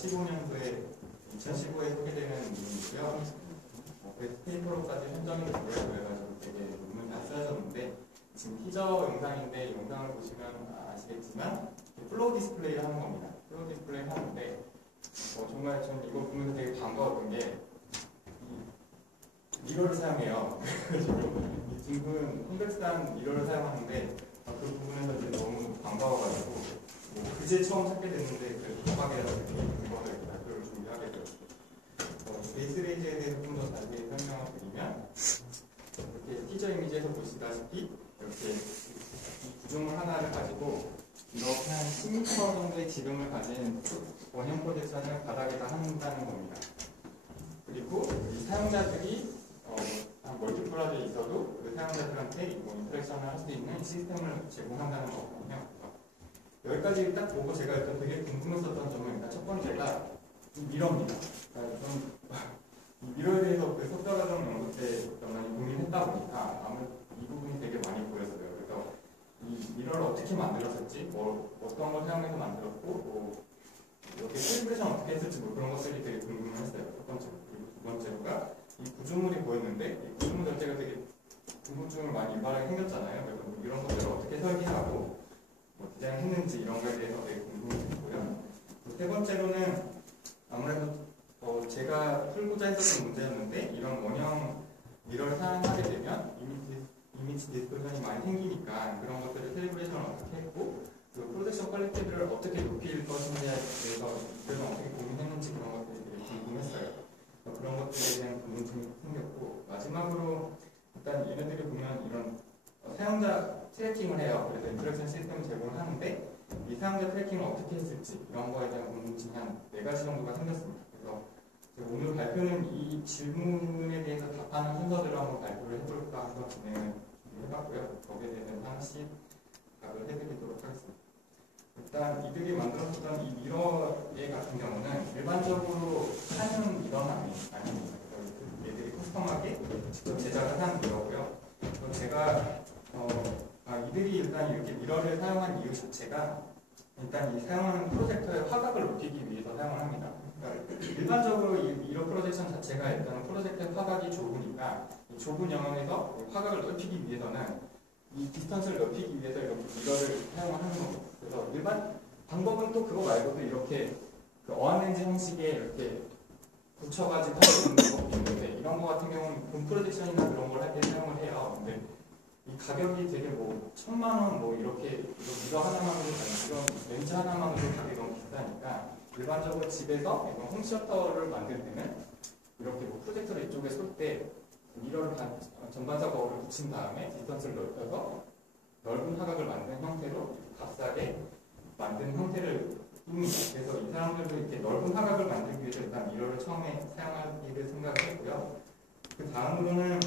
2015년도에 2015에 소개되는 논문이고요. 베스트 페이퍼로까지 선정이 되고요. 그래가지고 되게 논문 다 쓰여졌는데 지금 티저 영상인데 영상을 보시면 아시겠지만 플로우 디스플레이를 하는 겁니다. 플로우 디스플레이를 하는데 정말 전 이거 보면서 되게 반가웠던 게 미러를 사용해요. 이 친구는 컴백스한 미러를 사용하는데 그 부분에서 이제 너무 반가워가지고 그제 처음 찾게 됐는데 그래도 도박이라서 이렇게 근거를 발표를 준비하게 되었습니다. 베이스레이즈에 대해서 좀 더 자세히 설명을 드리면 이렇게 티저 이미지에서 보시다시피 이렇게 이 구조물 하나를 가지고 이렇게 한 10m 정도의 지름을 가진 원형 프로젝션을 바닥에다 한다는 겁니다. 그리고 이 사용자들이 한 멀티플라즈에 있어도 그 사용자들한테 인터랙션을 할 수 있는 시스템을 제공한다는 거거든요. 여기까지 딱 보고 제가 일단 되게 궁금했었던 점은 일단 첫 번째가 이 미러입니다. 이 미러에 대해서 그 석사과정 연구 때 많이 고민했다 보니까 아무래도 이 부분이 되게 많이 보였어요. 그래서 이 미러를 어떻게 만들었을지, 어떤 걸 사용해서 만들었고, 이렇게 캘리브레이션 어떻게 했을지 그런 것들이 되게 궁금했어요. 첫 번째로. 그리고 두 번째로가 이 구조물이 보였는데 이 구조물 자체가 되게 궁금증을 많이 유발하게 생겼잖아요. 그래서 이런 것들을 어떻게 설계하고 디자인했는지 이런 거에 대해서 되게 궁금했고요. 세 번째로는 아무래도 제가 풀고자 했었던 문제였는데 이런 원형 미러를 사용하게 되면 이미지 디스토션이 많이 생기니까 그런 것들을 캘리브레이션을 어떻게 했고 그 프로젝션 퀄리티를 어떻게 높일 것인지에 대해서 그래서 어떻게 고민했는지 그런 것들이 되게 궁금했어요. 그런 것들에 대한 궁금증이 생겼고 마지막으로 일단 얘네들이 보면 이런 사용자 트래킹을 해요. 그래서 인터랙션 시스템을 제공을 하는데 이 사용자 트래킹을 어떻게 했을지 이런 거에 대한 궁금증이 한 4가지 정도가 생겼습니다. 그래서 오늘 발표는 이 질문에 대해서 답하는 순서대로 한번 발표를 해볼까 해서 진행을 해봤고요. 거기에 대해서 하나씩 답을 해드리도록 하겠습니다. 일단 이들이 만들었던 이 미러의 같은 경우는 일반적으로 하는 미러는 아닙니다. 얘들이 커스텀하게 직접 제작을 한 미러고요. 제가 이들이 일단 이렇게 미러를 사용한 이유 자체가 일단 이 사용하는 프로젝터의 화각을 높이기 위해서 사용을 합니다. 그러니까 일반적으로 이 미러 프로젝션 자체가 일단 프로젝터의 화각이 좁으니까 이 좁은 영역에서 화각을 넓히기 위해서는 이 디스턴스를 넓히기 위해서 이렇게 미러를 사용을 하는 겁니다. 그래서 일반 방법은 또 그거 말고도 이렇게 그 어안렌즈 형식의 이렇게 붙여가지고 하는 방법이 있는데 이런 거 같은 경우는 본 프로젝션이나 그런 걸 할 때 사용을 해요. 근데 이 가격이 되게 1,000만 원 이렇게 미러 하나만으로 이런 렌즈 하나만으로 가격이 너무 비싸니까 일반적으로 집에서 이런 홈시어터를 만들 때는 이렇게 프로젝터를 이쪽에 쏠 때 미러를 전반사 거울을 붙인 다음에 디스턴스를 넓혀서 넓은 화각을 만든 형태로 값싸게 만든 형태를 둡니다. 그래서 이 사람들도 이렇게 넓은 화각을 만들기 위해서 일단 미러를 처음에 사용하기를 생각을 했고요. 그 다음으로는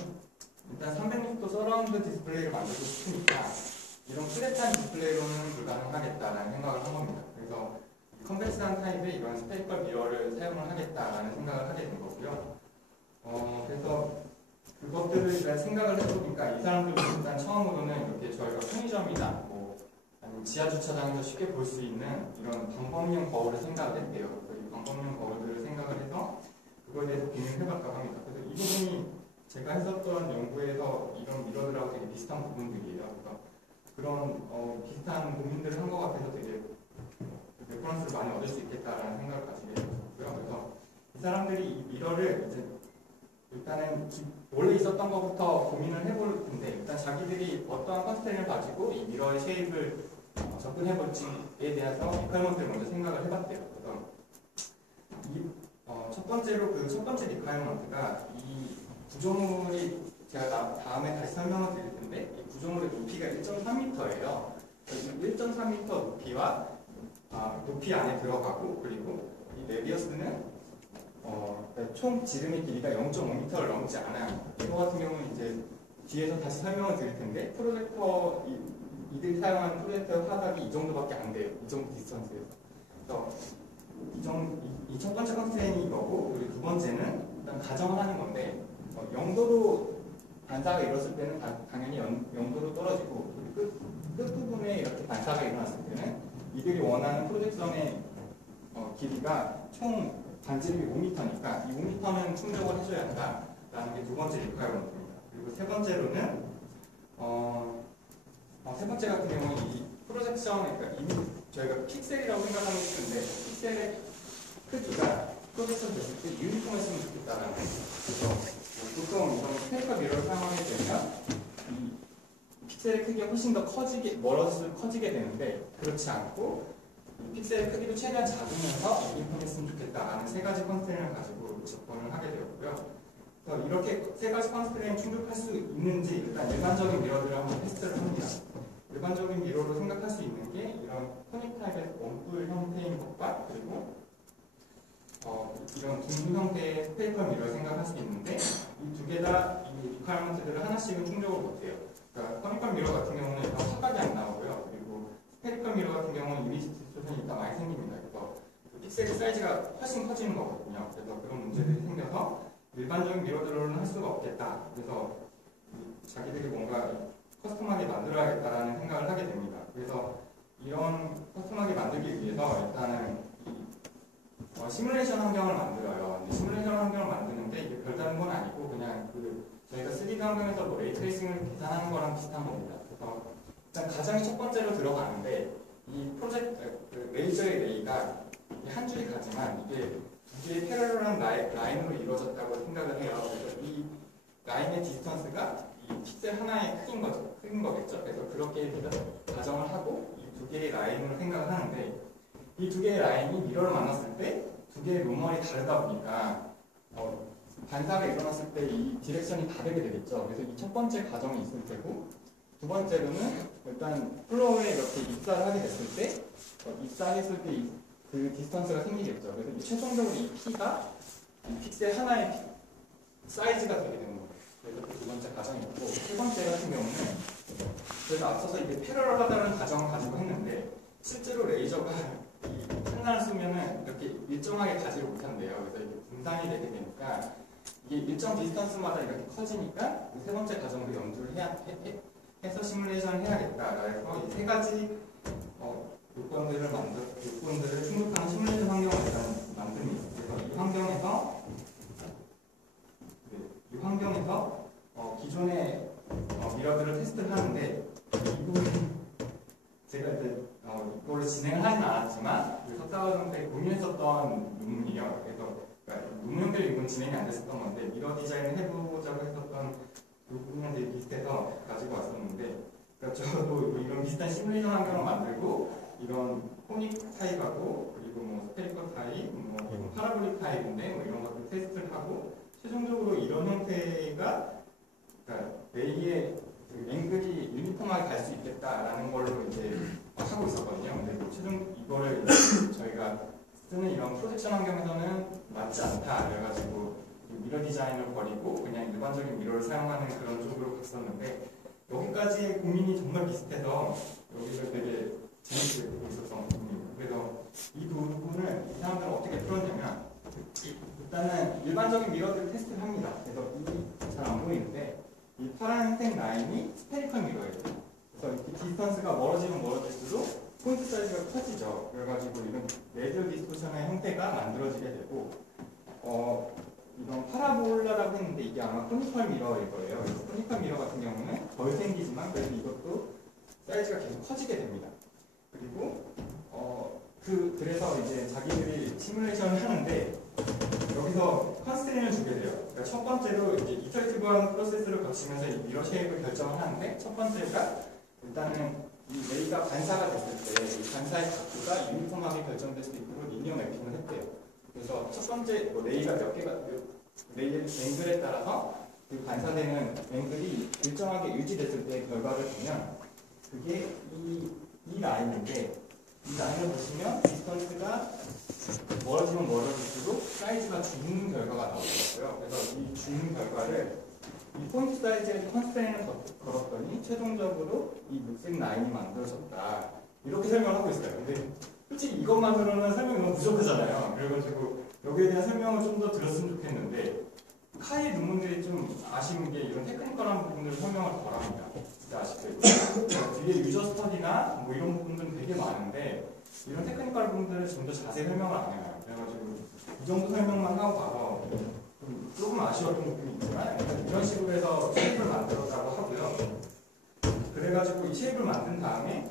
일단 360도 서라운드 디스플레이를 만들고 싶으니까 이런 플랫한 디스플레이로는 불가능하겠다라는 생각을 한 겁니다. 그래서 컨벡스한 타입의 이런 스페이컬 미러를 사용을 하겠다라는 생각을 하게 된 거고요. 그래서 그것들을 일단 생각을 해보니까 이 사람들도 일단 처음으로는 이렇게 저희가 편의점이나 아니면 지하주차장에서 쉽게 볼 수 있는 이런 방범용 거울을 생각을 했대요. 그래서 이 방범용 거울들을 생각을 해서 그거에 대해서 고민을 해봤다고 합니다. 그래서 이 부분이 제가 했었던 연구에서 이런 미러들하고 되게 비슷한 부분들이에요. 그래서 그런 비슷한 고민들을 한 것 같아서 되게 레퍼런스를 많이 얻을 수 있겠다라는 생각을 가지게 됐고요. 그래서 이 사람들이 이 미러를 이제 일단은 원래 있었던 것부터 고민을 해볼 텐데 일단 자기들이 어떠한 컨스트레인을 가지고 이 미러의 쉐입을 접근해볼지에 대해서 리퀘어먼트를 먼저 생각을 해봤대요. 그래서 첫 번째로 첫 번째 리퀘어먼트가 이 구조물이 제가 다음에 다시 설명을 드릴 텐데 이 구조물의 높이가 1.3m예요. 1.3m 높이와 높이 안에 들어가고 그리고 이 레디어스는 총 지름의 길이가 0.5m를 넘지 않아요. 이거 같은 경우는 이제 뒤에서 다시 설명을 드릴 텐데 프로젝터 이들이 사용하는 프로젝터 화각이 이 정도밖에 안 돼요. 이 정도 디스턴스에서. 그래서 이 첫 번째 컨스트레인이 이거고 그리고 두 번째는 일단 가정을 하는 건데 0도로 반사가 일어났을 때는 당연히 0도로 떨어지고, 끝부분에 이렇게 반사가 일어났을 때는 이들이 원하는 프로젝션의 길이가 총 반지름이 5m니까 이 5m는 충족을 해줘야 한다라는 게 두 번째 리퀘어먼트입니다. 그리고 세 번째로는 세 번째 같은 경우는 이 프로젝션, 그러니까 이미 저희가 픽셀이라고 생각하는 게 쉬운데 픽셀의 크기가 프로젝션 됐을 때 유니폼했으면 좋겠다라는 거예요. 그래서 보통 이런 스페이커 미러를 사용하게 되면 이 픽셀의 크기가 훨씬 더 커지게 되는데 그렇지 않고 이 픽셀의 크기도 최대한 작으면서 유니폼했으면 좋겠다라는 세 가지 컨스트레인을 가지고 접근을 하게 되었고요. 그래서 이렇게 세 가지 컨스트레인을 충족할 수 있는지 일단 일반적인 미러들을 한번 테스트를 합니다. 일반적인 미러로 생각할 수 있는 게 이런 코닉 타입의 원뿔 형태인 것과 그리고 이런 둥근 형태의 스페이컬 미러를 생각할 수 있는데 이 두 개 다 이 리퀘어먼트들을 하나씩은 충족을 못해요. 그러니까 코니컬 미러 같은 경우는 일단 화각이 안 나오고요. 그리고 스페리컬 미러 같은 경우는 이미지 디스토션이 일단 많이 생깁니다. 그래서 그 픽셀 사이즈가 훨씬 커지는 거거든요. 그래서 그런 문제들이 생겨서 일반적인 미러들로는 할 수가 없겠다. 그래서 자기들이 뭔가 커스텀하게 만들어야겠다라는 생각을 하게 됩니다. 그래서 이런 커스텀하게 만들기 위해서 일단은 시뮬레이션 환경을 만들어요. 근데 시뮬레이션 환경을 만드는데 이게 별다른 건 아니고 그냥 저희가 3D 환경에서 뭐 레이트레이싱을 계산하는 거랑 비슷한 겁니다. 그래서 일단 가장이 첫 번째로 들어가는데 이 레이저의 레이가 한 줄이 가지만 이게 두 개의 패러럴한 라인으로 이루어졌다고 생각을 해요. 그래서 이 라인의 디스턴스가 이 픽셀 하나의 크기인 거겠죠. 그래서 그렇게 가정을 하고 이 두 개의 라인으로 생각을 하는데 이 두 개의 라인이 미러를 만났을 때 두 개의 노멀이 다르다 보니까 반사가 일어났을 때 이 디렉션이 다르게 되겠죠. 그래서 이 첫 번째 가정이 있을 테고 두 번째로는 일단 플로어에 이렇게 입사를 하게 됐을 때 입사했을 때 그 디스턴스가 생기겠죠. 그래서 최종적으로 이 P가 이 픽셀 하나의 사이즈가 되게 되는 거예요. 그래서 그 두 번째 가정이었고 세 번째 같은 경우는 그래서 앞서서 이게 패러럴하다는 가정을 가지고 했는데 실제로 레이저가 이 하나를 쓰면은 이렇게 일정하게 가지를 못한대요. 그래서 이게 분산이 되게 되니까 이게 일정 디스턴스마다 이렇게 커지니까 세 번째 가정으로 연주를 해서 시뮬레이션을 해야겠다. 그래서 이 세 가지 요건들을 충족하는 시뮬레이션 환경을 일단 만듭니다. 그래서 이 환경에서 기존의 미러들을 테스트를 하는데 이 부분 제가 이제 이거를 진행을 하진 않았지만 석사과정 때 고민했었던 논문이에요. 그래서 논문들 이건 진행이 안 됐었던 건데 미러 디자인을 해보자고 했었던 논문이랑 되게 비슷해서 가지고 왔었는데 그러니까 저도 이런 비슷한 시뮬레이션 환경을 만들고 이런 코닉 타입하고 그리고 뭐 스페리컬 타입, 뭐 파라볼릭 타입인데 뭐 이런 것들 테스트를 하고 최종적으로 이런 형태가 그러니까 레이의 앵글이 유니폼하게 갈 수 있겠다라는 걸로 이제 하고 있었거든요. 근데 최종 이거를 저희가 쓰는 이런 프로젝션 환경에서는 맞지 않다. 그래가지고 미러 디자인을 버리고 그냥 일반적인 미러를 사용하는 그런 쪽으로 갔었는데 여기까지의 고민이 정말 비슷해서 여기서 되게 재밌게 보고 있었던 부분입니다. 그래서 이 부분을 이 사람들은 어떻게 풀었냐면 일단은 일반적인 미러들 테스트를 합니다. 그래서 잘 안 보이는데 이 파란색 라인이 스페리컬 미러예요. 그래서 이 디스턴스가 멀어지면 멀어질수록 포인트 사이즈가 커지죠. 그래가지고 이런 레이저 디스토션의 형태가 만들어지게 되고 이런 파라볼라라고 했는데 이게 아마 코니컬 미러일 거예요. 그래서 코니컬 미러 같은 경우는 덜 생기지만 그래도 이것도 사이즈가 계속 커지게 됩니다. 그리고 그래서 이제 자기들이 시뮬레이션을 하는데 여기서 컨스트레인을 주게 돼요. 그러니까 첫 번째로 이제 이터레이티브한 프로세스를 거치면서 이 미러 쉐입을 결정을 하는데 첫 번째가 일단은 이 레이가 반사가 됐을 때 이 반사의 각도가 유니폼하게 결정될 수 있도록 리니어 매핑을 했대요. 그래서 첫 번째 레이가 몇 개가 레이의 앵글에 따라서 그 반사되는 앵글이 일정하게 유지됐을 때 결과를 보면 그게 이 라인인데 이 라인을 보시면 디스턴스가 멀어지면 멀어질수록 사이즈가 죽는 결과가 나오더라고요. 그래서 이 죽는 결과를 이 포인트 사이즈에 컨스트레인을 걸었더니 최종적으로 이 녹색 라인이 만들어졌다. 이렇게 설명을 하고 있어요. 근데 솔직히 이것만으로는 설명이 너무 부족하잖아요. 그래가지고 여기에 대한 설명을 좀 더 들었으면 좋겠는데 카이 논문들이 좀 아쉬운 게 이런 테크니컬한 부분을 설명을 덜 합니다. 아쉽게 뒤에 유저 스터디나 뭐 이런 부분들은 되게 많은데 이런 테크니컬 부분들을 좀 더 자세히 설명을 안 해요. 그래가지고 이 정도 설명만 하고 가서 조금 아쉬웠던 부분이 있지만 이런 식으로 해서 쉐입을 만들었다고 하고요. 그래가지고 이 쉐입을 만든 다음에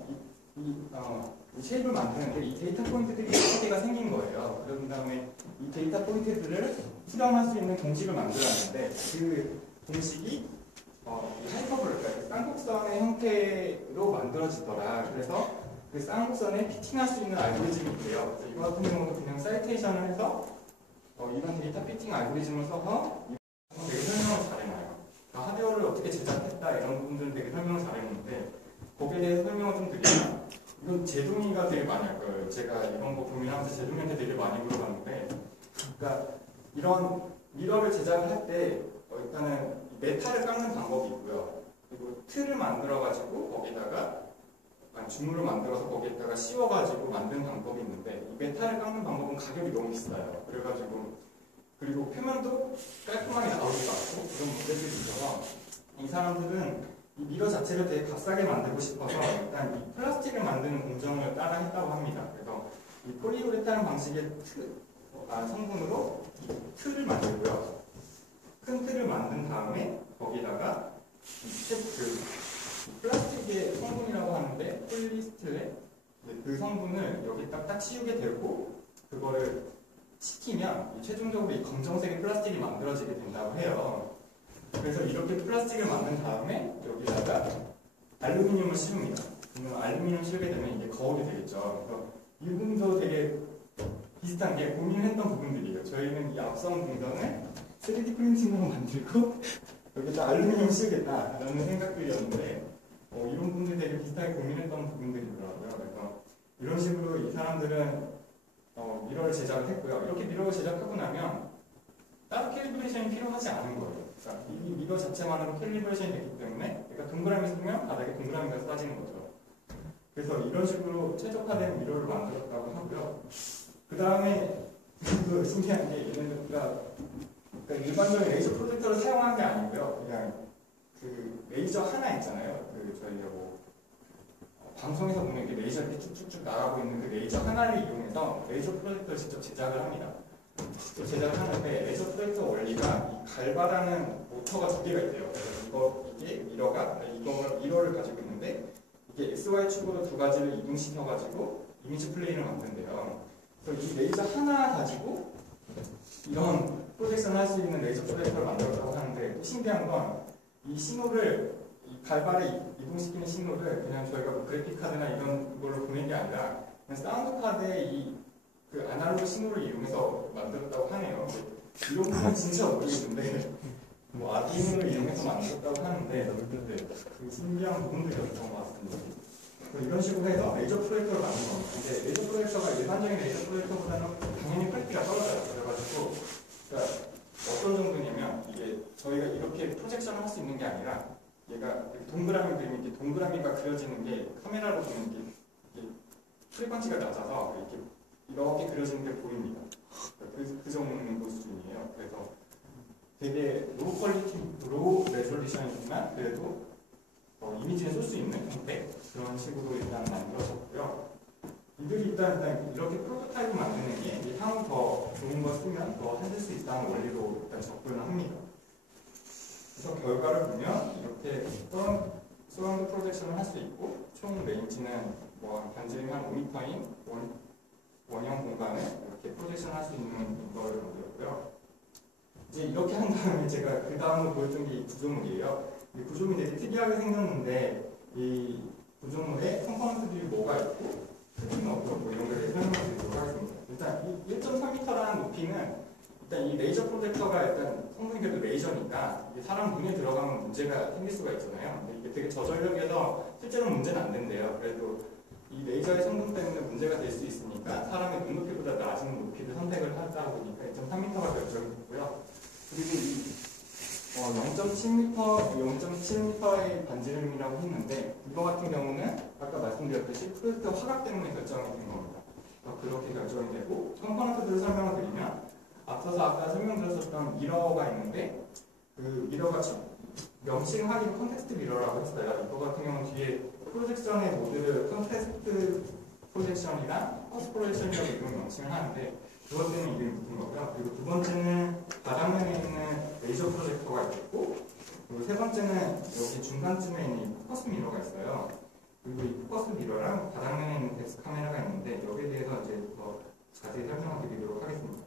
이 쉐입을 만드는데 이 데이터 포인트들이 여러 개가 생긴 거예요. 그런 다음에 이 데이터 포인트들을 수렴할 수 있는 공식을 만들었는데 그 공식이 이 하이퍼볼, 그러니까 쌍곡선의 형태로 만들어지더라. 그래서 그 쌍곡선에 피팅할 수 있는 알고리즘이 있대요. 이거 같은 경우도 그냥 사이테이션을 해서 이런 데이터 피팅 알고리즘을 써서 되게 설명을 잘해놔요. 그러니까 하드웨어를 어떻게 제작했다 이런 부분들은 되게 설명을 잘해놓는데 거기에 대해서 설명을 좀 드리면 이건 제동이가 되게 많이 할 거예요. 제가 이런 거 고민하면서 제동이한테 되게 많이 물어봤는데 그러니까 이런 미러를 제작을 할 때 일단은 메탈을 깎는 방법이 있고요. 그리고 틀을 만들어가지고 거기다가 주물을 만들어서 거기에다가 씌워가지고 만드는 방법이 있는데 이 메탈을 깎는 방법은 가격이 너무 비싸요. 그래가지고 그리고 표면도 깔끔하게 나오지도 않고 그런 문제들이 있어서 이 사람들은 이 미러 자체를 되게 값싸게 만들고 싶어서 일단 이 플라스틱을 만드는 공정을 따라 했다고 합니다. 그래서 이 폴리우레탄 방식의 성분으로 이 틀을 만들고요. 큰 틀을 만든 다음에 거기다가 플라스틱의 성분이라고 하는데 폴리스틸렌 그 성분을 여기 딱 씌우게 되고 그거를 식히면 최종적으로 이 검정색의 플라스틱이 만들어지게 된다고 해요. 그래서 이렇게 플라스틱을 만든 다음에 여기다가 알루미늄을 씌웁니다. 그러면 알루미늄 씌우게 되면 이게 거울이 되겠죠. 그래서 이 부분도 되게 비슷한 게 고민했던 부분들이에요. 저희는 이 앞선 공정을 3D 프린팅으로 만들고 여기다 알루미늄 씌우겠다라는 생각들이었는데 이런 부분들이 되게 비슷하게 고민했던 부분들이더라고요. 그래서 이런 식으로 이 사람들은 미러를 제작을 했고요. 이렇게 미러를 제작하고 나면 따로 캘리브레이션이 필요하지 않은 거예요. 그러니까 이 미러 자체만으로 캘리브레이션이 됐기 때문에 그러니까 동그라미 쓰면 바닥에 동그라미가 빠지는 거죠. 그래서 이런 식으로 최적화된 미러를 만들었다고 하고요. 그 다음에 그 신기한 게 얘네가 그러니까 일반적인 레이저 프로젝터를 사용한 게 아니고요. 그냥 그 레이저 하나 있잖아요. 그 저희가 뭐 방송에서 보면 이렇게 레이저 이렇게 쭉쭉쭉 나가고 있는 그 레이저 하나를 이용해서 레이저 프로젝터를 직접 제작을 합니다. 직접 제작을 하는데 레이저 프로젝터 원리가 이 갈바라는 모터가 두 개가 있대요. 그래서 이게 미러를 가지고 있는데 이게 XY 축으로 두 가지를 이동시켜가지고 이미지 플레인을 만든대요. 그래서 이 레이저 하나 가지고 이런 프로젝션을 할 수 있는 레이저 프로젝터를 만들었다고 하는데 또 신기한 건 이 신호를 이 갈바를 이동시키는 신호를 그냥 저희가 뭐 그래픽 카드나 이런 걸로 보낸 게 아니라 그냥 사운드 카드에 그 아날로그 신호를 이용해서 만들었다고 하네요. 이런 부분은 진짜 모르겠는데 뭐 아디노를 이용해서 만들었다고 하는데 그 신기한 부분들이었던 것 같습니다. 이런 식으로 해서 레이저 프로젝터를 만든 겁니다. 근데 레이저 프로젝터가 일반적인 레이저 프로젝터보다는 당연히 퀄리티가 떨어져요. 그래가지고 그러니까 어떤 정도냐면 이게 저희가 이렇게 프로젝션을 할 수 있는 게 아니라 얘가 동그라미 그리면 이렇게 동그라미가 그려지는 게 카메라로 보면 이게 프리퀀시가 낮아서 이렇게 그려지는 게 보입니다. 그 정도 수준이에요. 그래서 되게 로우 퀄리티, 로우 레졸루션이지만 그래도 이미지를 쏠 수 있는 형태 그런 식으로 일단 만들어졌고요. 이들이 일단 이렇게 프로토타입을 만드는 게 향후 더 좋은 거 쓰면 더 찾을 수 있다는 원리로 일단 접근을 합니다. 그래서 결과를 보면 이렇게 서라운드 프로젝션을 할 수 있고 총 레인지는 뭐 반지름이 한 5m인 원형 공간을 이렇게 프로젝션을 할 수 있는 거를 만들었고요. 이제 이렇게 한 다음에 제가 그 다음으로 보여준 게 이 구조물이에요. 이 구조물이 되게 특이하게 생겼는데 이 구조물에 컴포넌트들이 뭐가 있고 크기는 어떻고 이런 거에 대해 설명을 드리도록 하겠습니다. 일단 이 1.3m라는 높이는 일단 이 레이저 프로젝터가 일단 성분이 그래도 레이저니까 이게 사람 눈에 들어가면 문제가 생길 수가 있잖아요. 근데 이게 되게 저전력이어서 실제로는 문제는 안 된대요. 그래도 이 레이저의 성분 때문에 문제가 될 수 있으니까 사람의 눈높이보다 낮은 높이를 선택을 하다 보니까 1.3m가 결정됐고요. 그리고 이 0.7m, 0.7m의 반지름이라고 했는데 이거 같은 경우는 아까 말씀드렸듯이 프로젝터 화각 때문에 결정이 된 겁니다. 그렇게 결정이 되고 컴포넌트들을 설명을 드리면 앞서서 아까 설명드렸었던 미러가 있는데 그 미러가 명칭 확인 컨텍스트 미러라고 했어요. 이거 같은 경우는 뒤에 프로젝션의 모드를 컨텍스트 프로젝션이랑 커스 프로젝션이라고 이런 명칭을 하는데 그것 때문에 이름이 붙은 거고요. 그리고 두 번째는 바닥면에 있는 레이저 프로젝터가 있고 그리고 세 번째는 여기 중간쯤에 있는 이 포커스 미러가 있어요. 그리고 이 포커스 미러랑 바닥면에 있는 덱스 카메라가 있는데 여기에 대해서 이제 더 자세히 설명을 드리도록 하겠습니다.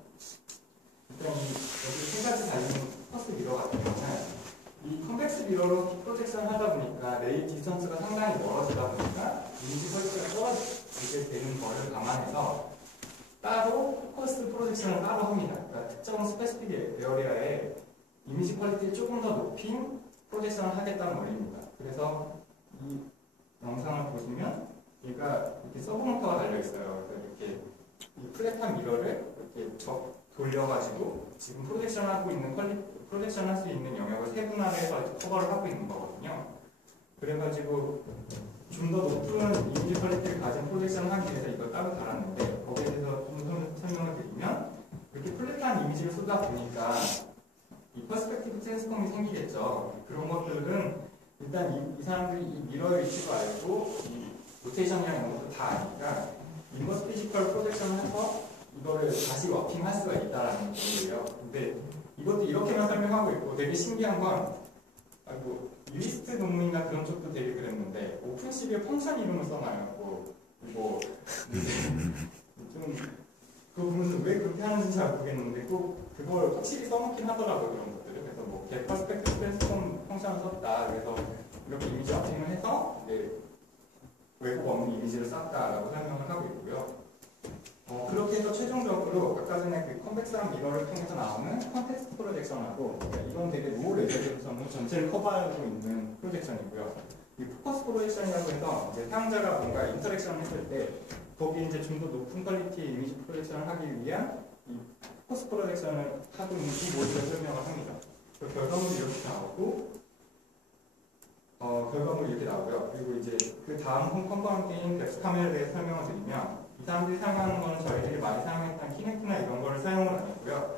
일단 여기 세 가지 달린 포커스 미러 같은 경우는 이 컨벡스 미러로 프로젝션 하다 보니까 레이 디스턴스가 상당히 멀어지다 보니까 이미지 퀄리티가 떨어지게 되는 거를 감안해서 따로 포커스 프로젝션을 따로 합니다. 그러니까 특정 스페시픽 에어리아에 이미지 퀄리티를 조금 더 높인 프로젝션을 하겠다는 원리입니다. 그래서 이 영상을 보시면 얘가 이렇게 서브모터가 달려있어요. 그래서 이렇게 이 플랫한 미러를 이렇게 돌려가지고 지금 프로젝션 할 수 있는 영역을 세분화해서 커버를 하고 있는 거거든요. 그래가지고 좀 더 높은 이미지 퀄리티를 가진 프로젝션을 하기 위해서 이걸 따로 달았는데 거기에 대해서 좀 설명을 드리면 이렇게 플랫한 이미지를 쏘다 보니까 이 퍼스펙티브 트랜스폼이 생기겠죠. 그런 것들은 일단 이 사람들이 이 미러의 위치도 알고 이 로테이션이랑 이런 것도 다 아니까 인버스 피지컬 프로젝션을 해서 이거를 다시 워킹할 수가 있다라는 거예요. 근데 이것도 이렇게만 설명하고 있고 되게 신기한 건 유리스트 논문이나 그런 쪽도 되게 그랬는데 오픈CV에 펑션 이름을 써놔요. 좀 그 부분은 왜 그렇게 하는지 잘 모르겠는데 꼭 그걸 확실히 써놓긴 하더라고요. 그런 것들을. 그래서 뭐 get perspective transform 펑션을 썼다. 그래서 이렇게 이미지 워킹을 해서 이제 왜곡 없는 이미지를 쌌다라고 설명을 하고 있고요. 그렇게 해서 최종적으로 아까 전에 그 컨벡스한 미러를 통해서 나오는 컨텍스트 프로젝션하고 그러니까 이건 되게 로우 레졸루션으로 전체를 커버하고 있는 프로젝션이고요. 이 포커스 프로젝션이라고 해서 이제 사용자가 뭔가 인터랙션을 했을 때 거기에 이제 좀 더 높은 퀄리티의 이미지 프로젝션을 하기 위한 이 포커스 프로젝션을 하고 있는 이 모듈을 설명을 합니다. 그 결과물이 이렇게 나오고 결과물이 이렇게 나오고요. 그리고 이제 그 다음 홈 컴포넌트인 덱스 카메라에 대해 설명을 드리면 이 사람들이 사용하는 거는 저희들이 많이 사용했던 키넥트나 이런 거를 사용을 안 했고요.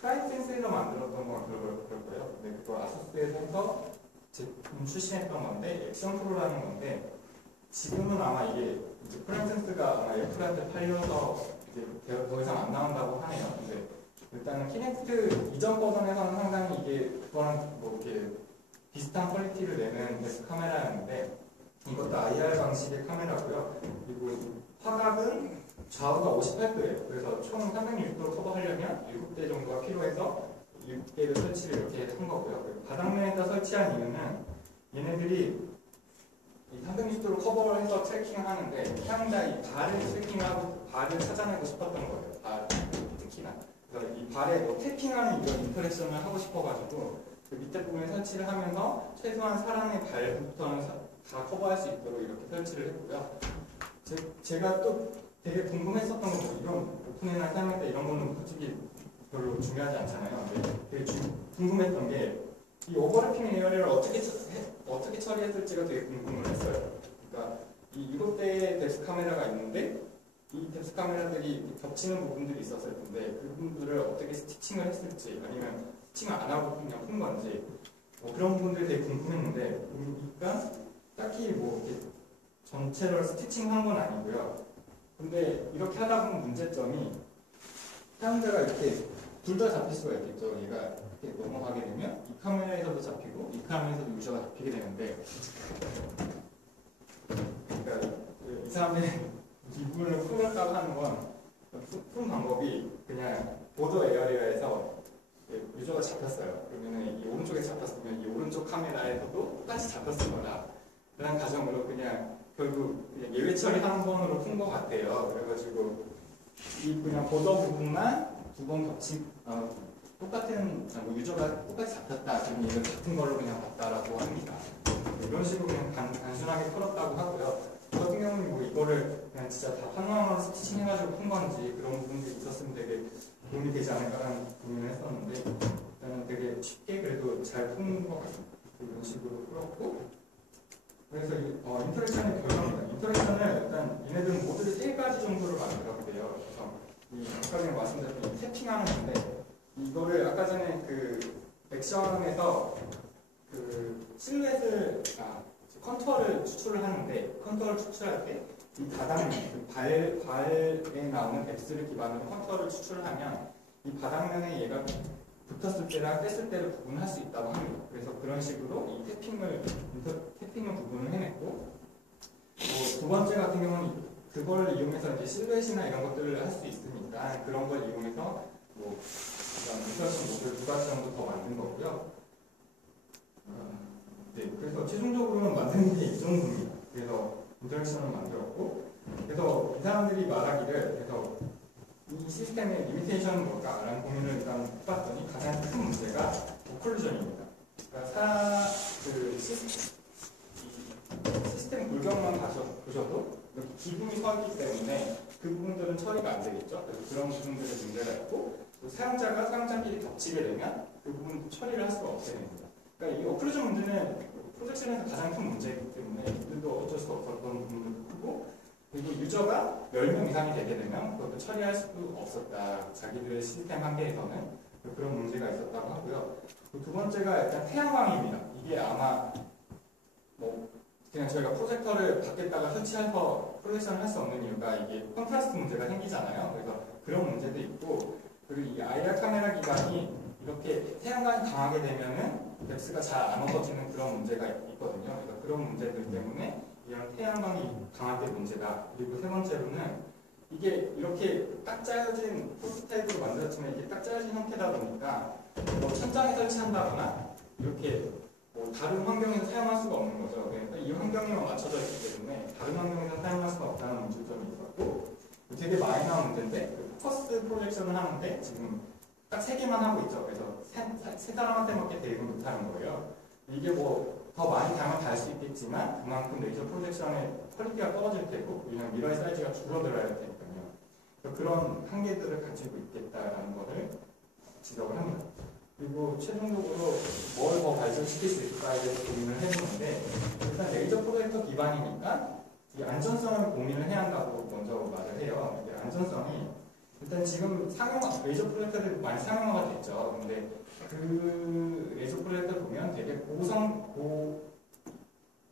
프라임 센스에서 만들었던 건 그럴 거예요. 근데 그거 아수스에서 해서 제품 출시했던 건데 액션 프로라는 건데 지금은 아마 이게 프라임 센스가 아마 애플한테 팔려서 이제 더 이상 안 나온다고 하네요. 근데 일단은 키넥트 이전 버전에서는 상당히 이게 그거랑 뭐 이렇게 비슷한 퀄리티를 내는 덱스 카메라였는데 이것도 IR 방식의 카메라고요. 그리고 화각은 좌우가 58도예요. 그래서 총 360도로 커버하려면 7대 정도가 필요해서 7개를 설치를 이렇게 한 거고요. 바닥면에다 설치한 이유는 얘네들이 이 360도로 커버를 해서 트래킹을 하는데 사용자 이 발을 트래킹하고 발을 찾아내고 싶었던 거예요. 발 특히나. 그래서 이 발에 뭐 태핑하는 이런 인터랙션을 하고 싶어가지고 그 밑에 부분에 설치를 하면서 최소한 사람의 발부터는 다 커버할 수 있도록 이렇게 설치를 했고요. 제가 또 되게 궁금했었던 거 이런 오픈에나 사용할 때 이런 거는 솔직히 별로 중요하지 않잖아요. 근데 되게 궁금했던 게 이 오버래핑 에어리어를 어떻게 처리했을지가 되게 궁금을 했어요. 그러니까 이곳대에 덱스 카메라가 있는데 이 덱스 카메라들이 겹치는 부분들이 있었을 텐데 그 부분들을 어떻게 스티칭을 했을지 아니면 스티칭을 안 하고 그냥 푼 건지 그런 부분들이 되게 궁금했는데 보니까 딱히 뭐 이렇게 전체를 스티칭한 건 아니고요. 근데 이렇게 하다 보면 문제점이 사용자가 이렇게 둘 다 잡힐 수가 있겠죠. 얘가 이렇게 넘어가게 되면 이 카메라에서도 잡히고 이 카메라에서도 유저가 잡히게 되는데 그러니까 이 사람의 이 부분을 풀었다고 하는 건 푼 방법이 그냥 보더 에어리어에서 유저가 잡혔어요. 그러면 이 오른쪽에 잡혔으면 이 오른쪽 카메라에서도 똑같이 잡혔을 거다. 그런 가정으로 그냥 결국 그냥 예외 처리 한 번으로 푼 것 같아요. 그래가지고 이 그냥 보더 부분만 두 번 똑같은 뭐 유저가 똑같이 잡혔다. 그러면 이건 같은 걸로 그냥 봤다라고 합니다. 이런 식으로 그냥 단순하게 풀었다고 하고요. 저 같은 경우는 뭐 이거를 그냥 진짜 다 한화로 스티칭 해가지고 푼 건지 그런 부분들이 있었으면 되게 도움이 되지 않을까라는 고민을 했었는데 일단은 되게 쉽게 그래도 잘 푼 것 같습니다. 이런 식으로 풀었고 그래서 인터랙션의 결과입니다. 인터랙션을 일단 얘네들은 모듈이 3가지 정도를 만들었대요. 그래서 아까 전에 말씀드렸던 이 태핑하는 건데 이거를 아까 전에 그 액션에서 그 실루엣을 컨투어를 추출을 하는데 컨투어를 추출할 때 이 바닥 발에 나오는 앱스를 기반으로 컨투어를 추출을 하면 이 바닥면에 얘가 붙었을 때랑 뺐을 때를 구분할 수 있다고 합니다. 그래서 그런 식으로 이 태핑을 구분을 해냈고 두 번째 같은 경우는 그걸 이용해서 이제 실루엣이나 이런 것들을 할 수 있으니까 그런 걸 이용해서 인터랙션 모드를 두 가지 정도 더 만든 거고요. 네, 그래서 최종적으로는 만든 게 이 정도입니다. 그래서 인터랙션을 만들었고, 그래서 이 사람들이 말하기를 그래서 이 시스템의 리미테이션은 뭘까라는 고민을 일단 해봤더니 가장 큰 문제가 오클루전입니다. 그러니까 시스템 골격만 보셔도 이렇게 기둥이 서 있기 때문에 그 부분들은 처리가 안 되겠죠. 그래서 그런 부분들에 문제가 있고 또 사용자가 사용자끼리 겹치게 되면 그 부분 처리를 할 수가 없게 됩니다. 그러니까 이 오클루전 문제는 프로젝션에서 가장 큰 문제이기 때문에 이들도 어쩔 수 없었던 부분도 크고 그리고 유저가 10명 이상이 되게 되면 그것도 처리할 수도 없었다. 자기들의 시스템 한계에서는 그런 문제가 있었다고 하고요. 두 번째가 일단 태양광입니다. 이게 아마 그냥 저희가 프로젝터를 밖에다가 설치해서 프로젝션을 할 수 없는 이유가 이게 컨트라스트 문제가 생기잖아요. 그래서 그런 문제도 있고 그리고 이 IR 카메라 기반이 이렇게 태양광이 강하게 되면은 웹스가 잘 안 얻어지는 그런 문제가 있거든요. 그래서 그런 문제들 때문에 이런 태양광이 강할 때 문제다. 그리고 세 번째로는 이게 이렇게 딱 짜여진 포스타입으로 만들었지만 이게 딱 짜여진 형태다 보니까 천장에 설치한다거나 이렇게 다른 환경에서 사용할 수가 없는 거죠. 그러니까 이 환경에만 맞춰져 있기 때문에 다른 환경에서 사용할 수가 없다는 문제점이 있었고 되게 마이너한 문제인데 포커스 프로젝션을 하는데 지금 딱 3개만 하고 있죠. 그래서 세 사람한테밖에 대응을 못하는 거예요. 이게 더 많이 가면 달 수 있겠지만 그만큼 레이저 프로젝션의 퀄리티가 떨어질 테고 왜냐면 미러의 사이즈가 줄어들어야 될 테니까요. 그런 한계들을 가지고 있겠다라는 것을 지적을 합니다. 그리고 최종적으로 뭘 더 발전시킬 수 있을까에 대해서 고민을 해보는데 일단 레이저 프로젝터 기반이니까 이 안전성을 고민을 해야 한다고 먼저 말을 해요. 안전성이 일단 지금 레이저 프로젝터들이 많이 상용화가 됐죠. 근데 그 레이저 프로젝터 보면 되게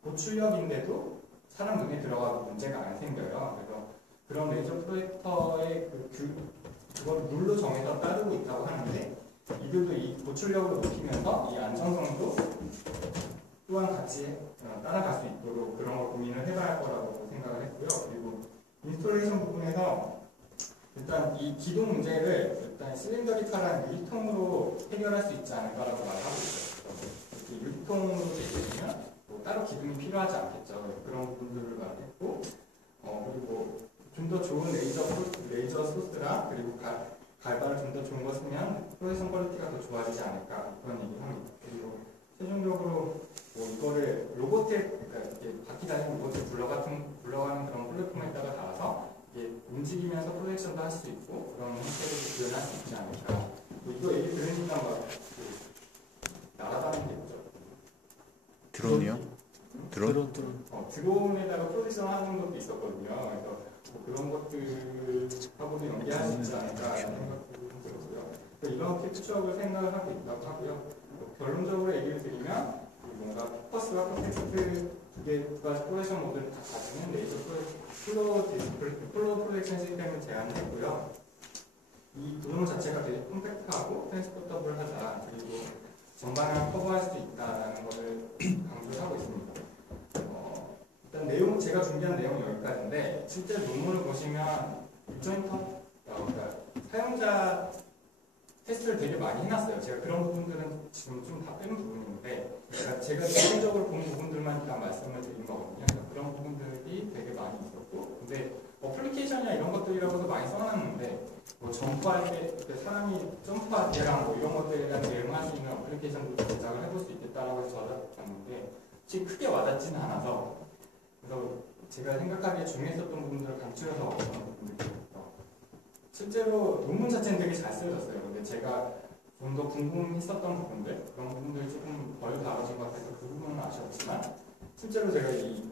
고출력인데도 사람 눈에 들어가도 문제가 안 생겨요. 그래서 그런 레이저 프로젝터의 그걸 룰로 정해서 따르고 있다고 하는데 이들도 이 고출력을 높이면서 이 안전성도 또한 같이 따라갈 수 있도록 그런 걸 고민을 해봐야 할 거라고 생각을 했고요. 그리고 인스톨레이션 부분에서 일단 이 기둥 문제를 일단 실린더리칼한 유리통으로 해결할 수 있지 않을까라고 말하고 있어요. 이렇게 유리통으로 되면 따로 기둥이 필요하지 않겠죠. 그런 부분들을 말했고 그리고 좀 더 좋은 레이저 소스랑 그리고 갈바를 좀 더 좋은 거 쓰면 프로젝션 퀄리티가 더 좋아지지 않을까 그런 얘기를 합니다. 그리고 최종적으로 이거를 로봇에 그러니까 이렇게 바퀴 달린 로봇에 굴러가는 그런 플랫폼에다가 달아서 이게 움직이면서 프로젝션도 할 수 있고 그런 형태로 구현할 수 있지 않을까. 이거 얘기 들으니까 막 날아다니는 게 있죠. 드론이요? 드론? 드론에다가 프로젝션 하는 것도 있었거든요. 그래서 그런 것들하고도 연계할 수 있지 않을까 생각도 들었고요. 이런 캡처업을 생각을 하고 있다고 하고요. 결론적으로 얘기를 드리면 뭔가 포커스와 콘텍스트 두 가지 프로젝션 모드를 다 가지는 레이저 플로우 프로젝션 시스템을 제안했고요. 이 구동 자체가 되게 컴팩트하고 트랜스포터블하다. 그리고 전반을 커버할 수 있다는 것을 강조를 하고 있습니다. 일단 제가 준비한 내용은 여기까지인데 실제 논문을 보시면 유저인터 그러니까 사용자 테스트를 되게 많이 해놨어요. 제가 그런 부분들은 지금 좀 다 빼는 부분인데 제가 기본적으로 본 부분들만 일단 말씀을 드린 거거든요. 그러니까 그런 부분들이 되게 많이 있었고 근데 어플리케이션이나 이런 것들이라고도 많이 써놨는데 점프할 때 사람이 점프할 때랑 이런 것들에 대한 대응할 수 있는 어플리케이션도 제작을 해볼 수 있겠다라고 해서 찾아봤는데 지금 크게 와닿지는 않아서 그래서 제가 생각하기에 중요했었던 부분들을 감추어서 어떤 부분들이 실제로 논문 자체는 되게 잘 쓰여졌어요. 근데 제가 좀 더 궁금했었던 부분들 그런 부분들이 조금 덜 다뤄진 것 같아서 그 부분은 아쉬웠지만 실제로 제가 이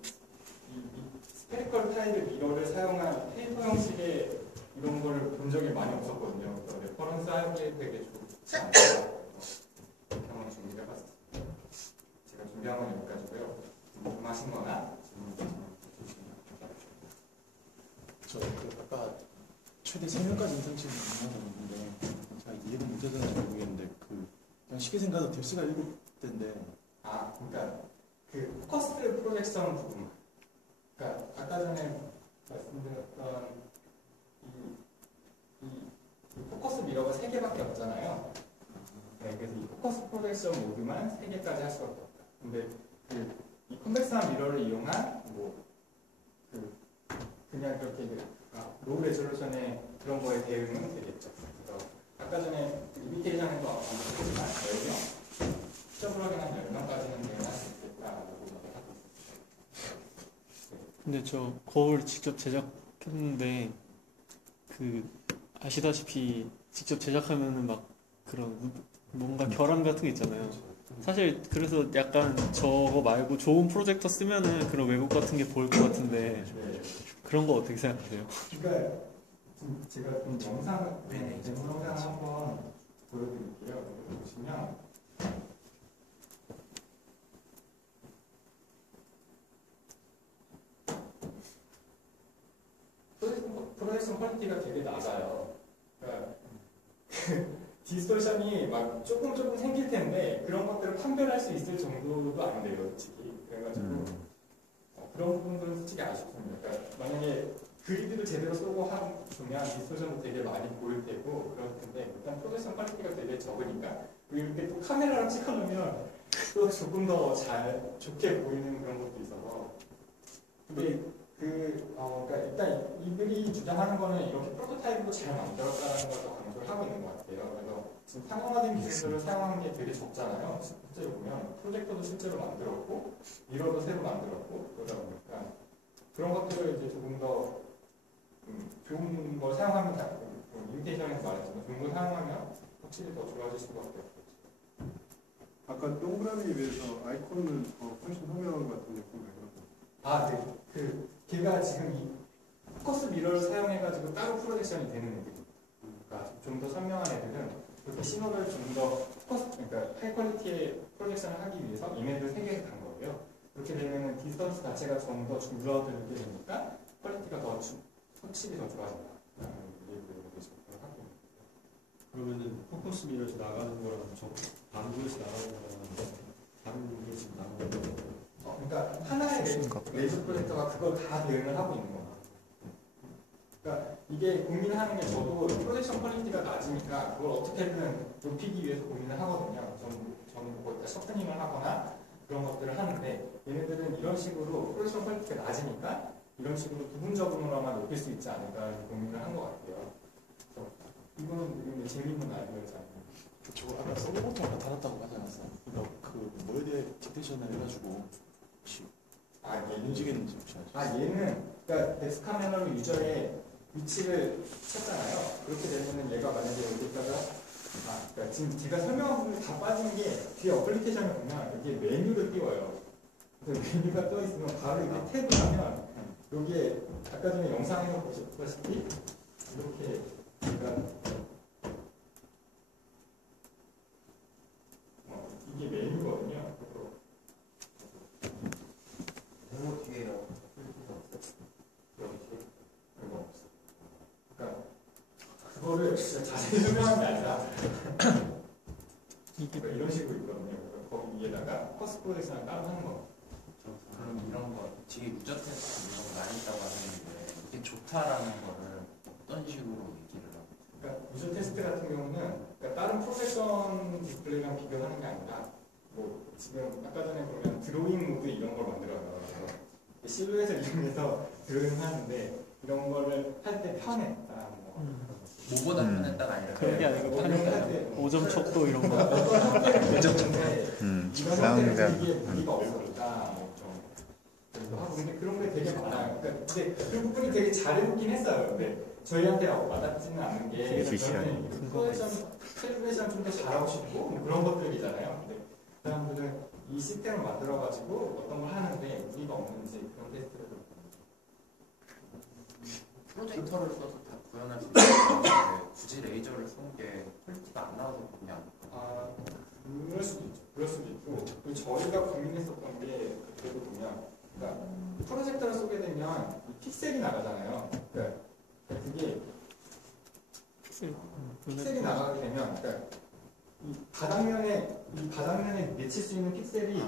스페리컬 타입의 미러를 사용한 페이퍼 형식의 이런 걸 본 적이 많이 없었거든요. 그래서 레퍼런스 하기에 되게 좋지 않다. 같은 거나 저그 아까 최대 3명까지 인턴십이 가능하다고 했는데 제가 이해가 못해서는 잘 모르겠는데 그냥 쉽게 생각해도 뎁스가 7대인데 그러니까 그 포커스 프로젝션 부분, 그러니까 아까 전에 말씀드렸던 이 포커스 미러가 3개밖에 없잖아요. 네, 그래서 이 포커스 프로젝션 모드만 3개까지 할 수밖에 없다. 근데 이 컨벡스한 미러를 이용한 그냥 그렇게 로우 레졸루션의 그런 거에 대응은 되겠죠. 그래서 아까 전에 리미테이션에서 언급했지만 10명, 수적으로 확인한 10명까지는 대응할 수 있겠다라고 하고 있습니다. 근데 저 거울 직접 제작했는데 그 아시다시피 직접 제작하면은 막 그런 뭔가 결함 같은 게 있잖아요. 사실 그래서 약간 저거 말고 좋은 프로젝터 쓰면은 그런 왜곡 같은 게 보일 것 같은데 그런 거 어떻게 생각하세요? 그러니까 제가 좀 영상을 한번 보여드릴게요. 여기 보시면 프로젝션 퀄리티가 되게 낮아요. 그러니까 디스토션이 막 조금 생길 텐데 그런 것들을 판별할 수 있을 정도도 안 돼요, 솔직히. 그래가지고 그런 부분들은 솔직히 아쉽습니다. 그러니까 만약에 그리드를 제대로 쏘고 주면 디스토션도 되게 많이 보일 테고 그럴 텐데 일단 프로젝션 퀄리티가 되게 적으니까 그리고 이렇게 또 카메라랑 찍어놓으면 또 조금 더 좋게 보이는 그런 것도 있어서 근데 그러니까 일단 이들이 주장하는 거는 이렇게 프로토타입으로 잘 만들었다는 걸 더 강조를 하고 있는 것 같아요. 그래서 지금 상용화된 기술들을 사용한 게 되게 적잖아요. 실제로 보면 프로젝터도 실제로 만들었고 미러도 새로 만들었고 그러다 보니까 그런 것들을 이제 조금 더 좋은 걸 사용하면 리미테이션에서 말했지만 좋은 걸 사용하면 확실히 더 좋아질 수밖에 없겠죠. 아까 동그라미에 비해서 아이콘은 훨씬 선명한 것 같은데 그런가요? 걔가 지금 이 포커스 미러를 사용해가지고 따로 프로젝션이 되는 애들. 그러니까 좀 더 선명한 애들은 이렇게 신호를 좀 더 그러니까 하이 퀄리티의 프로젝션을 하기 위해서 얘네들 3개를 간 거고요. 그렇게 되면은 디스턴스 자체가 좀 더 줄어들게 되니까 퀄리티가 더 확실히 더 좋아진다. 그러면은 포커스 미러에서 나가는 거랑 방구에서 나가는 거랑 다른 게 지금 나가는 거. 그러니까 하나의 레이저 프로젝터가 그걸 다 대응을 하고 있는 거예요. 그러니까 이게 고민하는 게 저도 프로젝션 퀄리티가 낮으니까 그걸 어떻게든 높이기 위해서 고민을 하거든요. 저는 거기다 셔프닝을 하거나 그런 것들을 하는데 얘네들은 이런 식으로 프로젝션 퀄리티가 낮으니까 이런 식으로 부분적으로만 높일 수 있지 않을까 고민을 한 것 같아요. 그래서 이거는 재미있는 아이디어잖아요. 저거 아까 서브보트가 달았다고 하지 않았어? 그러니까 그 뭐에 대해 디텍션을 해가지고 혹시 움직이는지 혹시 아시죠? 얘는 그러니까 덱스 카메라로 유저의 위치를 찾잖아요. 그렇게 되면은 얘가 만약에 여기다가 그러니까 지금 제가 설명한 부분이 다 빠진 게 뒤에 어플리케이션을 보면 여기에 메뉴를 띄워요. 그래서 메뉴가 떠 있으면 바로 이렇게 탭을 하면 여기에 아까 전에 영상에서 보셨다시피 이렇게 제가 이게 메뉴거든요. 오, 뒤에요. 그러니까 그거를 진짜 자세히 설명하는 게 아니라 이게 이런 식으로 있거든요. 거기 위에다가 커스 프로젝션을 따로 하는 거. 그럼 이런 거 되게 유저 테스트 이런 거 많이 있다고 하는데 이게 좋다라는 거를 어떤 식으로 얘기를 하고? 그러니까 유저 테스트 같은 경우는 그러니까 다른 프로젝션 디스플레이랑 비교하는 게 아니라 뭐 지금 아까 전에 보면 드로잉 모드 이런 걸 만들어요. 실루엣을 이용해서 드로잉 하는데 이런 거를 할 때 편했다. 뭐보다 편했다가 아니라 그런 게 아니고 편의점 5점 척도 이런 거. 어떤 형태를 보는데 이런 사용자 형태를 이게 무리가 없었다. 좀 하고 근데 그런 게 되게 많아요. 그러니까 근데 그 부분이 되게 잘해보긴 했어요. 근데 저희한테 와닿지는 않은 게 저희는 캘리브레이션 좀 더 잘하고 싶고 뭐 그런 것들이잖아요. 근데 그 사람들은 이 시스템을 만들어가지고 어떤 걸 하는데 무리가 없는지 그런 테스트를 좀 프로젝터를 써서 다 구현할 수 있는데 굳이 레이저를 쓴 게 퀄리티가 안 나와서 그런 게 아닐까? 그럴 수도 있죠. 그럴 수도 있고 그리고 저희가 고민했었던 게 그때도 보면 그러니까 프로젝터를 쏘게 되면 이 픽셀이 나가잖아요. 그러니까 그게 픽셀이 나가게 되면 그러니까 이 바닥면에 맺힐 수 있는 픽셀이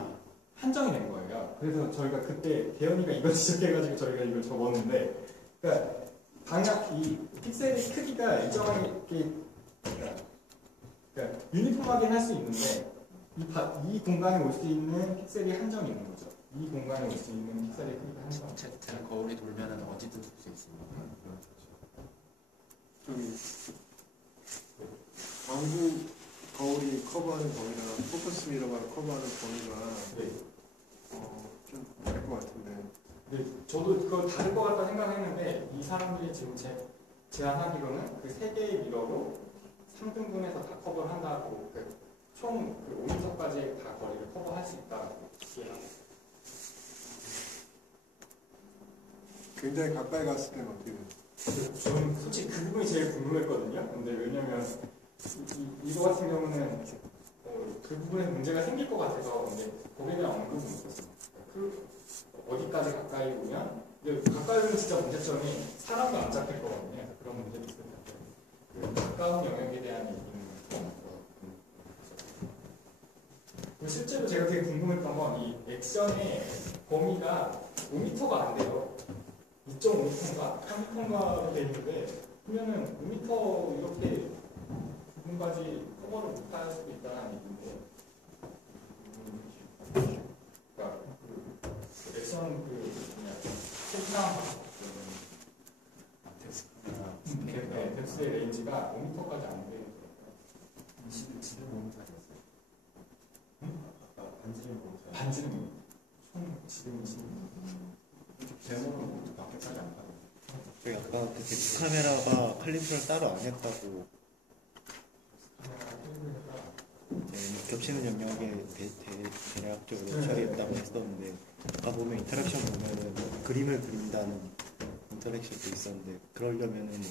한정이 된 거예요. 그래서 저희가 그때 대현이가 이거 지적해가지고 저희가 이걸 적었는데, 그러니까 이 픽셀의 크기가 일정하게 그러니까 유니폼하게 할 수 있는데 이 공간에 올 수 있는 픽셀이 한정이 있는 거죠. 이 공간에 올 수 있는 픽셀의 크기가 한정. 제가 거울이 돌면은 어디든 볼 수 있습니다. 저기 광구 거울이 커버하는 범위랑 포커스 미러가 커버하는 범위가 네. 좀 다를 것 같은데. 네, 저도 그걸 다를 것 같다 생각했는데 이 사람들이 지금 제안하기로는 그 세 개의 미러로 3등분해서 다 커버를 한다고 총 5m까지 다 거리를 커버할 수 있다고 얘기하고. 굉장히 가까이 갔을 때는 어떻게 돼요? 저는 솔직히 그 부분이 제일 궁금했거든요. 근데 왜냐면 이거 같은 경우는 그 부분에 문제가 생길 것 같아서 근데 거기에 대한 언급은 없었어요. 어디까지 가까이 오면 근데 가까이 오면 진짜 문제점이 사람도 안 잡힐 거거든요. 그런 문제도 있을 텐데 가까운 영역에 대한 얘기는 실제로 제가 되게 궁금했던 건 이 액션의 범위가 5m가 안 돼요. 2.5m인가? 3m인가로 되어 있는데 보면은 5m 이렇게 부분까지 커버를 못할 수도 있다는 얘기인데 그러니까 액션 뎁스의 레인지가 5m까지 안 돼요. 지금 너무 잘했어요. 반지는 총 지금 제목은 모두 밖에까지 안 가요. 저희 아까 그 뎁스 카메라가 칼림프를 따로 안 했다고 겹치는 영역에 대략적으로 처리했다고 했었는데 아까 보면 인터랙션 보면은 그림을 그린다는 인터랙션도 있었는데 그러려면은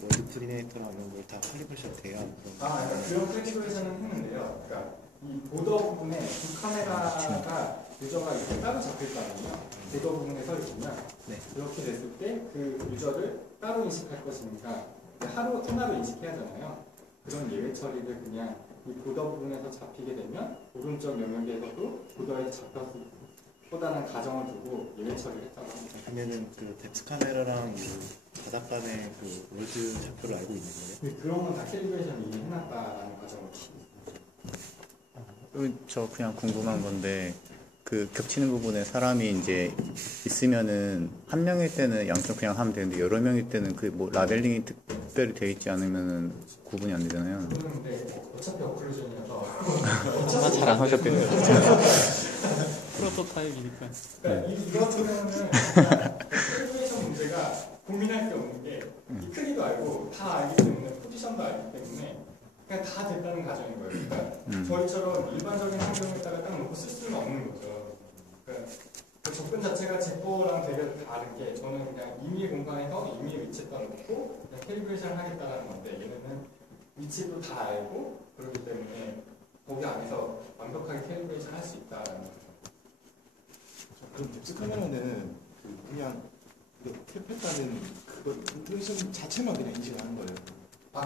월드 프리네이터나 이런 걸 다 칼리브레이션 돼야 그런 그런 캘리브레이션은 했는데요. 그러니까 이 보더 부분에 두 카메라가 유저가 이렇게 따로 잡혀 있다면요. 보더 부분에 서 있으면 네. 이렇게 됐을 때 그 유저를 따로 인식할 것이니까 하나로 인식해야 하잖아요. 그런 예외 처리를 그냥 이 보더 부분에서 잡히게 되면 오른쪽 영역에서도 보더에 잡혔을 보다는 가정을 두고 예외 처리를 했다고 합니다. 그러면은 그 뎁스 카메라랑 이 바닷간의 그 월드 좌표를 알고 있는 거예요? 그런 건 다 캘리브레이션 이미 해놨다라는 가정을 저 그냥 궁금한 건데 그 겹치는 부분에 사람이 이제 있으면은 한 명일 때는 양쪽 그냥 하면 되는데 여러 명일 때는 그 뭐 라벨링이 특별히 되어 있지 않으면은 구분이 안 되잖아요. 그런데 어차피 어플레이션이라서 아마 잘 안 하셨겠네요. 프로토타입이니까. 그러니까 이거 같은 경우는 캘리브레이션 문제가 고민할 게 없는 게 이 크기도 알고 다 알기 때문에 포지션도 알기 때문에 그냥 다 됐다는 가정인 거예요. 그러니까 저희처럼 일반적인 환경에다가 딱 놓고 쓸 수는 없는 거죠. 그러니까 그 접근 자체가 제 거랑 되게 다른 게 저는 그냥 임의의 공간에서 임의의 위치에다 놓고 그냥 캘리브레이션을 하겠다는 건데 얘네는 위치도 다 알고 그렇기 때문에 거기 안에서 완벽하게 캘리브레이션 할 수 있다는 거죠. 그럼 뎁스 카메라는 그냥 캡했다는 그거 인터랙션 자체만 그냥 인식을 하는 거예요.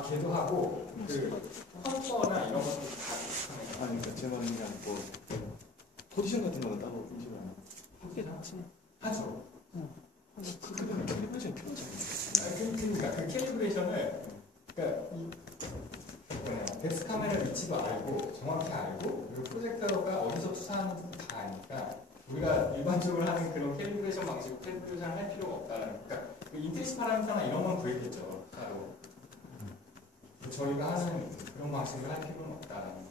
걔도 하고 그 컴퓨터나 이런 것도 다 아니 그러니까 제 말은 그냥 뭐 포지션 같은 거는 따로 인식을 안 하고. 하긴 하지. 하죠. 그러면 캘리브레이션 필요하지 않아요? 그러니까 그 캘리브레이션을 그러니까 뎁스 카메라 위치도 알고 정확히 알고 그리고 프로젝터가 어디서 투사하는지도 다 아니까 우리가 일반적으로 하는 그런 캘리브레이션 방식으로 캘리브레이션을 할 필요가 없다는 그러니까 그 인트리시 파라미터나 이런 건 구해겠죠. 따로 저희가 하는 그런 방식을 할 필요는 없다는